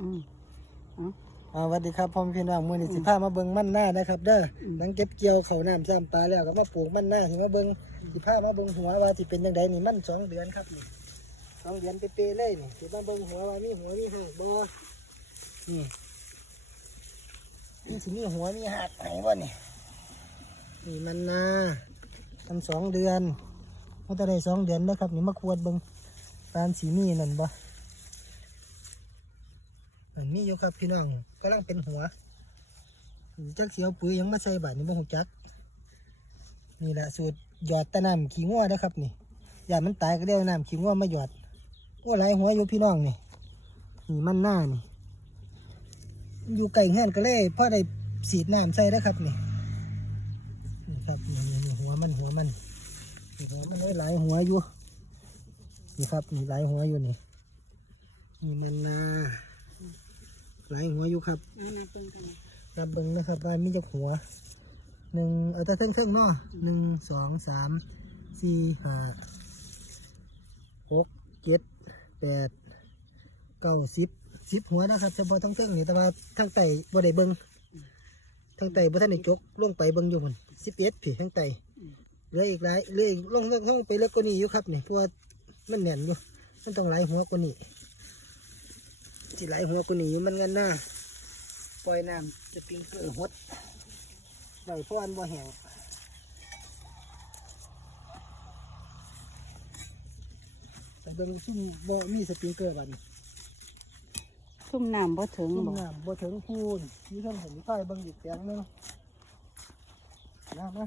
อืมอ่าสวัสดีครับพ่อแม่พี่น้องมื้อนี้สิพามาเบิ่งมันหน้านะครับ เด้ออม หลังเก็บเกี่ยวข้าวน้ำซ้ำปลาแล้วก็มาปลูกมันหน้าสิมาเบิ่งสิพามาเบิ่งหัวว่าสิเป็นจังไดนี่มันสองเดือนครับนี่สองเดือนเป๊ะๆเลยนี่สิมาเบิ่งหัวว่ามีหัวมีหากบ่นี่นี่สิมีหัวมีหากไหนบ่นี่นี่มันนาทำสองเดือนมันจะได้สองเดือนนะครับนี่มาขวดเบิ่งปานสีมีนั่นบ่ มันมีอยู่ครับพี่น้องกำลังเป็นหัวจักเสียวปุ๋ยยังมาใส่บาทนี่บ่หูจัก นี่แหละสูตรหยอดตะน้ำขี้งัวนะครับนี่อย่ามันตายก็เรียกน้ำขี้งัวมาหยอดโอ้หลายหัวอยู่พี่น้องนี่นี่มันหน้านี่อยู่ไก่เงื่อนก็เลยพ่อได้สีดน้ำใส่แล้วครับนี่นี่ครับนี่นี่หัวมันหัวมันหัวมันหลายหัวอยู่นี่ครับนี่หลายหัวอยู่นี่นี่มันนา หลายหัวอยู่ครับอืมเป็นกันครับเบิ้งนะครับว่ามีจักหัวหนึ่งเอาแต่เส้นเครื่องเนาะหนึ่งสองสามสี่ห้าหกเจ็ดแปดเก้าสิบสิบหัวนะครับเฉพาะทั้งเครื่องนี่แต่ว่าทั้งไตบ่ได้เบิ้งทั้งไตบ่ทันได้จกลงไปเบิ้งอยู่มันสิบเอ็ดผีทั้งไตเหลืออีกหลายเหลืออีกลงเรื่องห้องไปเลิกกว่านี้อยู่ครับนี่เพราะว่ามันแน่นอยู่มันต้องหลายหัวกว่านี้ ที่หลายหัวกว่านี้อยู่มันกันหน้าปล่อยน้ำจะปิงเกลือหดไว้เพราะอันบ่แห้งแต่เบิ่งซุ่มบ่มีสปริงเกอร์บัดนซุ่มน้ำบ่ถึงซุ่มบ่น้ำบ่ถึงพูนมีเรื่องเห็นไฟเบิ่งอีกแปลงหนึงนะนะ